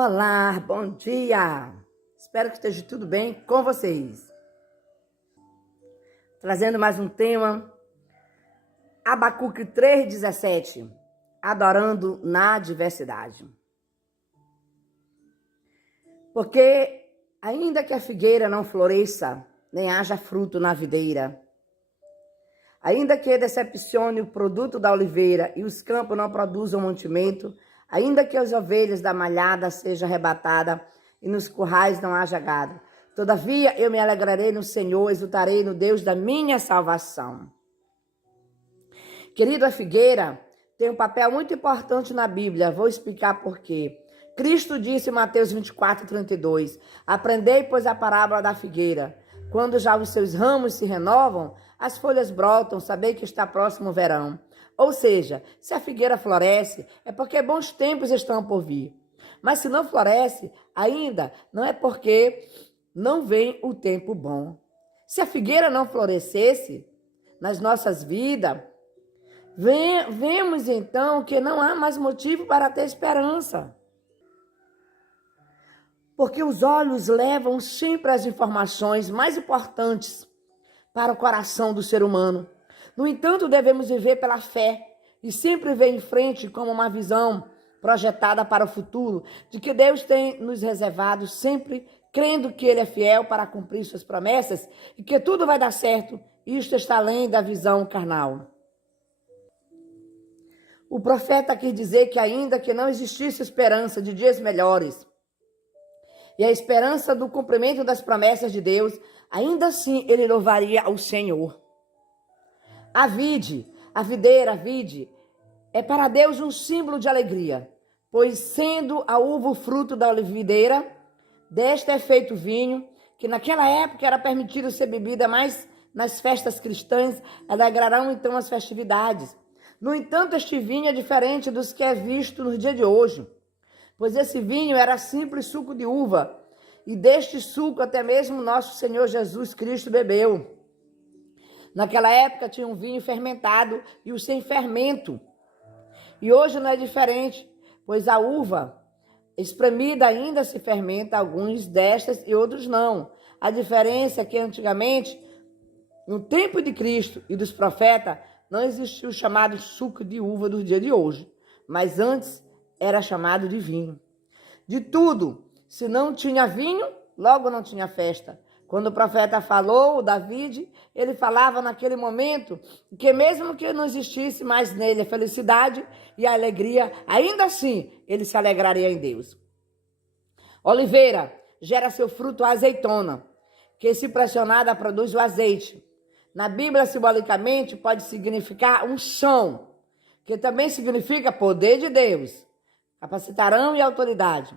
Olá, bom dia! Espero que esteja tudo bem com vocês. Trazendo mais um tema, Abacuque 3,17, adorando na diversidade. Porque ainda que a figueira não floresça, nem haja fruto na videira, ainda que decepcione o produto da oliveira e os campos não produzam mantimento, ainda que as ovelhas da malhada sejam arrebatadas e nos currais não haja gado, todavia eu me alegrarei no Senhor, exultarei no Deus da minha salvação. Querido, a figueira tem um papel muito importante na Bíblia, vou explicar por quê. Cristo disse em Mateus 24:32, aprendei, pois, a parábola da figueira. Quando já os seus ramos se renovam, as folhas brotam, sabei que está próximo o verão. Ou seja, se a figueira floresce, é porque bons tempos estão por vir. Mas se não floresce, ainda não é porque não vem o tempo bom. Se a figueira não florescesse nas nossas vidas, vemos então que não há mais motivo para ter esperança. Porque os olhos levam sempre as informações mais importantes para o coração do ser humano. No entanto, devemos viver pela fé e sempre ver em frente como uma visão projetada para o futuro, de que Deus tem nos reservado, sempre crendo que Ele é fiel para cumprir suas promessas e que tudo vai dar certo. Isto está além da visão carnal. O profeta quis dizer que ainda que não existisse esperança de dias melhores e a esperança do cumprimento das promessas de Deus, ainda assim ele louvaria ao Senhor. A videira, a vide, é para Deus um símbolo de alegria, pois sendo a uva o fruto da videira, desta é feito vinho, que naquela época era permitido ser bebida, mas nas festas cristãs alegrarão então as festividades. No entanto, este vinho é diferente dos que é visto no dia de hoje, pois esse vinho era simples suco de uva, e deste suco até mesmo nosso Senhor Jesus Cristo bebeu. Naquela época tinha um vinho fermentado e o sem fermento. E hoje não é diferente, pois a uva espremida ainda se fermenta, alguns destas e outros não. A diferença é que antigamente, no tempo de Cristo e dos profetas, não existia o chamado suco de uva do dia de hoje, mas antes era chamado de vinho. De tudo, se não tinha vinho, logo não tinha festa. Quando o profeta falou, Davi, ele falava naquele momento que mesmo que não existisse mais nele a felicidade e a alegria, ainda assim ele se alegraria em Deus. Oliveira gera seu fruto a azeitona, que se pressionada produz o azeite. Na Bíblia, simbolicamente, pode significar unção, que também significa poder de Deus, capacitarão e autoridade.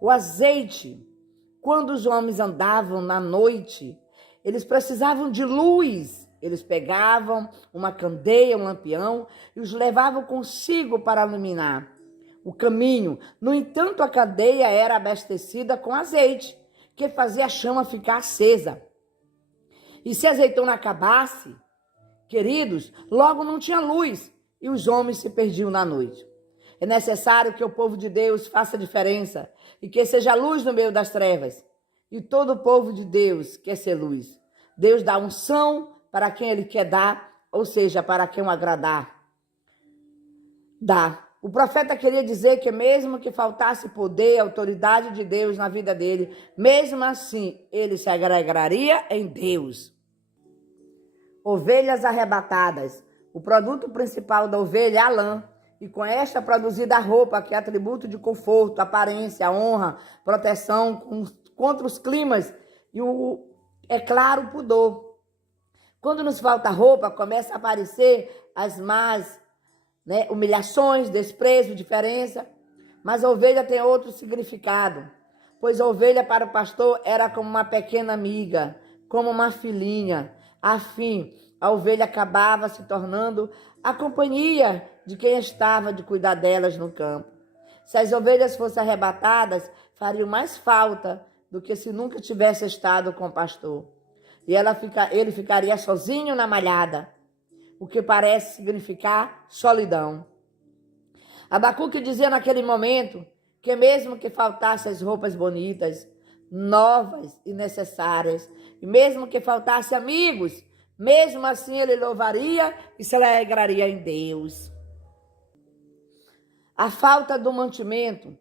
O azeite, quando os homens andavam na noite, eles precisavam de luz. Eles pegavam uma candeia, um lampião, e os levavam consigo para iluminar o caminho. No entanto, a candeia era abastecida com azeite, que fazia a chama ficar acesa. E se a azeitona acabasse, queridos, logo não tinha luz e os homens se perdiam na noite. É necessário que o povo de Deus faça diferença e que seja luz no meio das trevas. E todo o povo de Deus quer ser luz. Deus dá unção para quem Ele quer dar, ou seja, para quem o agradar. Dá. O profeta queria dizer que mesmo que faltasse poder e autoridade de Deus na vida dele, mesmo assim, ele se alegraria em Deus. Ovelhas arrebatadas. O produto principal da ovelha é a lã. E com esta produzida a roupa, que é atributo de conforto, aparência, honra, proteção contra os climas e é claro, o pudor. Quando nos falta roupa, começa a aparecer as más, humilhações, desprezo, diferença. Mas a ovelha tem outro significado, pois a ovelha para o pastor era como uma pequena amiga, como uma filhinha. Afim, a ovelha acabava se tornando a companhia de quem estava de cuidar delas no campo. Se as ovelhas fossem arrebatadas, fariam mais falta do que se nunca tivesse estado com o pastor. E ele ficaria sozinho na malhada, o que parece significar solidão. Abacuque dizia naquele momento que mesmo que faltassem as roupas bonitas, novas e necessárias, e mesmo que faltasse amigos, mesmo assim ele louvaria e se alegraria em Deus. A falta do mantimento,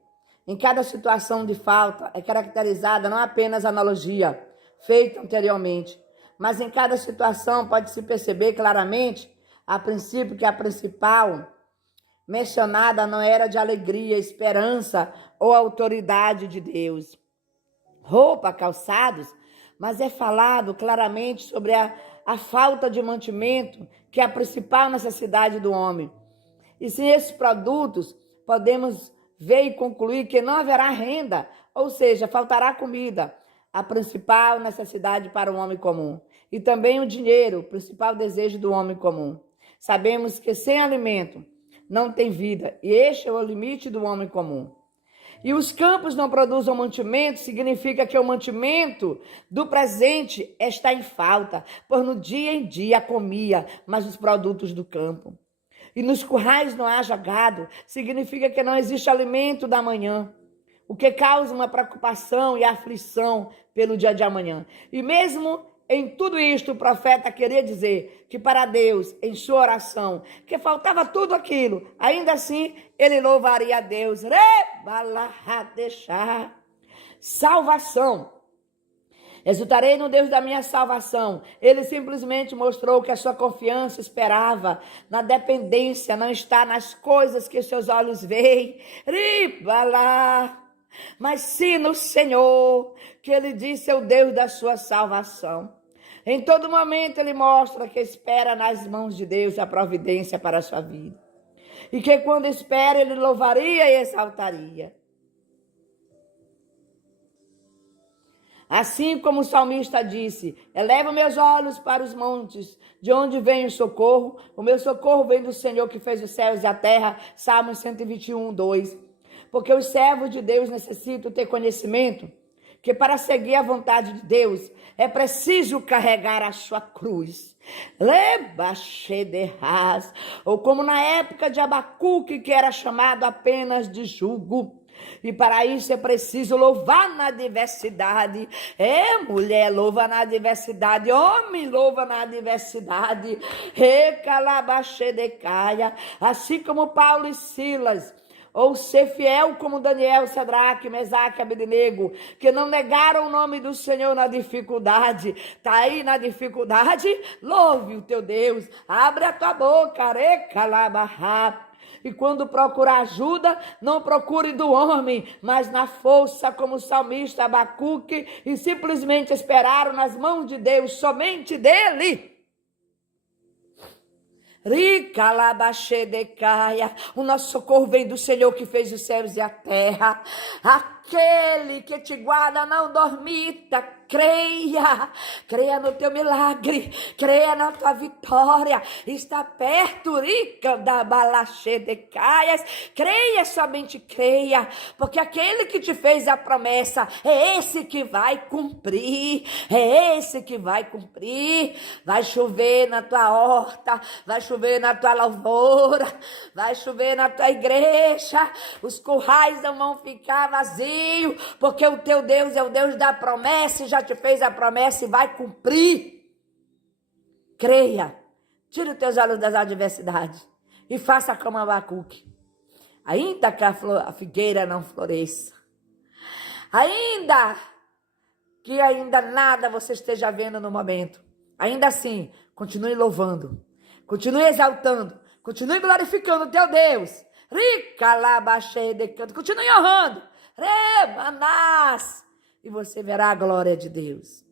em cada situação de falta, é caracterizada não apenas a analogia feita anteriormente, mas em cada situação pode-se perceber claramente, a princípio, que a principal mencionada não era de alegria, esperança ou autoridade de Deus. Roupa, calçados, mas é falado claramente sobre a falta de mantimento, que é a principal necessidade do homem. E sem esses produtos, podemos ver e concluir que não haverá renda, ou seja, faltará comida, a principal necessidade para o homem comum. E também o dinheiro, o principal desejo do homem comum. Sabemos que sem alimento não tem vida, e este é o limite do homem comum. E os campos não produzem mantimento, significa que o mantimento do presente está em falta, pois no dia em dia comia, mas os produtos do campo. E nos currais não haja gado, significa que não existe alimento da manhã, o que causa uma preocupação e aflição pelo dia de amanhã. E mesmo em tudo isto, o profeta queria dizer que para Deus, em sua oração, que faltava tudo aquilo, ainda assim, ele louvaria a Deus. Salvação. Exultarei no Deus da minha salvação. Ele simplesmente mostrou que a sua confiança esperava na dependência, não está nas coisas que seus olhos veem. Mas sim no Senhor, que ele disse é o Deus da sua salvação. Em todo momento ele mostra que espera nas mãos de Deus a providência para a sua vida. E que quando espera ele louvaria e exaltaria. Assim como o salmista disse, eleva meus olhos para os montes, de onde vem o socorro. O meu socorro vem do Senhor que fez os céus e a terra. Salmo 121, 2. Porque os servos de Deus necessitam ter conhecimento que para seguir a vontade de Deus é preciso carregar a sua cruz. Ou como na época de Abacuque, que era chamado apenas de jugo. E para isso é preciso louvar na adversidade. Mulher louva na adversidade, homem louva na adversidade. Assim como Paulo e Silas, ou ser fiel como Daniel, Sadraque, Mesaque, Abednego, que não negaram o nome do Senhor na dificuldade. Está aí na dificuldade? Louve o teu Deus. Abre a tua boca. E quando procurar ajuda, não procure do homem, mas na força, como o salmista Abacuque, e simplesmente esperaram nas mãos de Deus, somente dele. O nosso socorro vem do Senhor que fez os céus e a terra. Aquele que te guarda não dormita. Creia no teu milagre, creia na tua vitória, está perto, creia, somente creia, porque aquele que te fez a promessa, é esse que vai cumprir, vai chover na tua horta, vai chover na tua lavoura, vai chover na tua igreja, os currais não vão ficar vazios, porque o teu Deus é o Deus da promessa e já te fez a promessa e vai cumprir. Creia, tira os teus olhos das adversidades e faça como Abacuque. Ainda que a figueira não floresça, ainda que nada você esteja vendo no momento, ainda assim, continue louvando, continue exaltando, continue glorificando o teu Deus. Continue honrando. E você verá a glória de Deus.